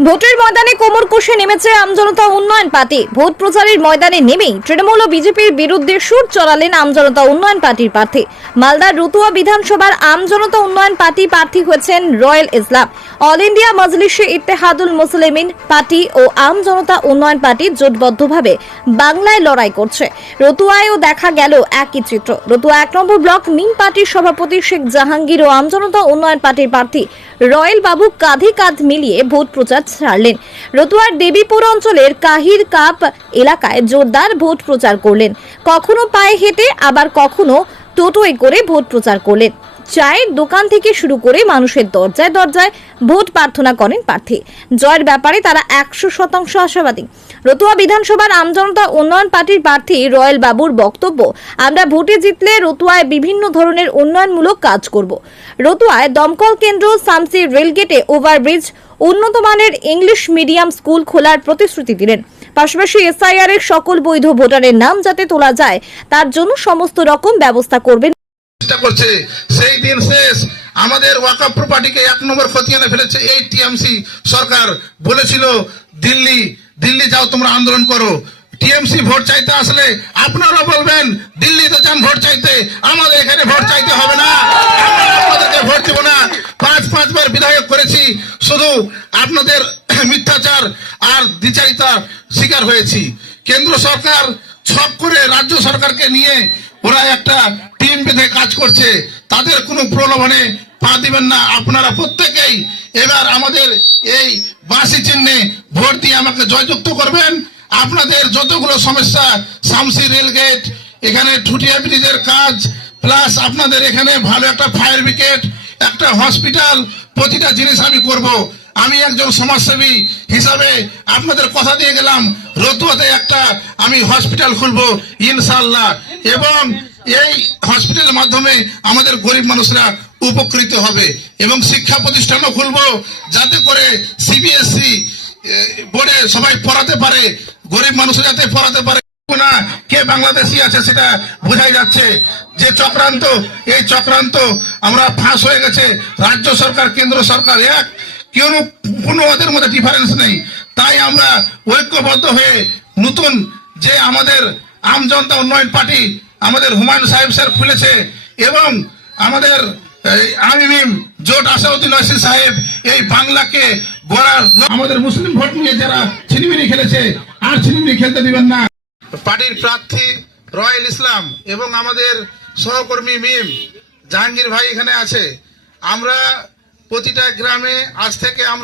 ভোটের ময়দানে কোমর কষে নেমেছে আমজনতা উন্নয়ন পার্টি। ভোট প্রচারের ময়দানে নেমেই তৃণমূল ও বিজেপির বিরুদ্ধে সুর চড়ালেন আমজনতা উন্নয়ন পার্টির প্রার্থী। মালদার রতুয়া বিধানসভার আমজনতা উন্নয়ন পার্টি প্রার্থী হয়েছেন রয়েল ইসলাম। অল ইন্ডিয়া মজলিসে ইত্তেহাদুল মুসলিমিন পার্টি ও আমজনতা উন্নয়ন পার্টি জোটবদ্ধভাবে বাংলায় লড়াই করছে। রতুয়ায়ও দেখা গেল একই চিত্র। রতুয়া 1 নম্বর ব্লক মিম পার্টির সভাপতি শেখ জাহাঙ্গীর ও আমজনতা উন্নয়ন পার্টির প্রার্থী রয়েল বাবু কাঁধে কাঁধ মিলিয়ে ভোট প্রচার ছাড়লেন। রতুয়ার দেবীপুর অঞ্চলের কাহির কাপ এলাকায় জোরদার ভোট প্রচার করলেন। কখনো পায়ে হেঁটে আবার কখনো টোটোয় করে ভোট প্রচার করলেন। চায়ের দোকান থেকে শুরু করে মানুষের দরজায় দরজায় ভোট প্রার্থনা করেন প্রার্থী। জয়ের ব্যাপারে তারা 100% আশাবাদী। রতুয়া বিধানসভার আমজনতা উন্নয়ন পার্টির প্রার্থী রয়েল বাবুর বক্তব্য, আমরা ভোটে জিতলে রতুয়ায় বিভিন্ন ধরনের উন্নয়নমূলক কাজ করব। রতুয়ায় দমকল কেন্দ্র, সামসি রেলগেটে ওভারব্রিজ, উন্নত মানের ইংলিশ মিডিয়াম স্কুল খোলার প্রতিশ্রুতি দিলেন। পাশাপাশি এসআইআর এর সকল বৈধ ভোটারের নাম যাতে তোলা যায় তার জন্য সমস্ত রকম ব্যবস্থা করবেন। করছে সেই দিন শেষ। আমাদের ওয়াকফ প্রপার্টিকে 1 নম্বর খতিয়ানে ফেলেছে এই টিএমসি সরকার। বলেছিল দিল্লি যাও তোমরা আন্দোলন করো। টিএমসি ভোট চাইতে আসলে আপনারা বলবেন দিল্লিতে যান ভোট চাইতে, আমাদের এখানে ভোট চাইতে হবে না, আমরা আপনাদেরকে ভোট দিব না। 5বার বিধায়ক করেছি, শুধু আপনাদের মিথ্যাচার আর দ্বিচারিতা শিকার হয়েছি। কেন্দ্র সরকার ছক করে রাজ্য সরকারকে নিয়ে ওরা একটা টিম বেঁধে কাজ করছে। তাদের কোনো প্রলোভনে পা দিবেন না। আপনারা প্রত্যেকেই এবার আমাদের এই বাঁশি চিহ্নে ভোট দিয়ে আমাকে জয়যুক্ত করবেন। আপনাদের যতগুলো সমস্যা, শামসি রেলগেট, এখানে ঠুটিয়া ব্রিজের কাজ, প্লাস আপনাদের এখানে ভালো একটা ফায়ার ব্রিগেড, একটা হসপিটাল, প্রতিটা জিনিস আমি করব। আমি একজন সমাজসেবী হিসাবে আপনাদের কথা দিয়ে গেলাম, রতুয়াতে একটা আমি হসপিটাল খুলবো ইনশাআল্লাহ, এবং এই হসপিটালের মাধ্যমে আমাদের গরিব মানুষরা উপকৃত হবে। এবং শিক্ষা প্রতিষ্ঠানও খুলবো যাতে করে সিবিএসই বোর্ডে সবাই পড়াতে পারে, গরিব মানুষরা যাতে পড়াতে পারে না। কে বাংলাদেশি আছে সেটা বোঝাই যাচ্ছে। যে চক্রান্ত, এই চক্রান্ত আমরা ফাঁস হয়ে গেছে। রাজ্য সরকার কেন্দ্র সরকার এক, কেউ কোনো ওদের মধ্যে ডিফারেন্স নেই। তাই আমরা ঐক্যবদ্ধ হয়ে নতুন যে আমাদের আমজনতা উন্নয়ন পার্টি আমাদের হুমায়ুন সাহেব স্যার খুলেছে, এবং আমাদের আমিমিম জোট আসাউদ্দিন ওয়াইসি সাহেব এই বাংলাকে গড়ার, আমাদের মুসলিম ভোট নিয়ে যারা ছিনিমিনি খেলেছে আর ছিনিমিনি খেলতে দিবেন না। পার্টির প্রার্থী রয়েল ইসলাম এবং আমাদের সহকর্মী মিম জাহাঙ্গীর ভাই এখানে আছে। আমরা প্রতিটা গ্রামে আজ থেকে আমরা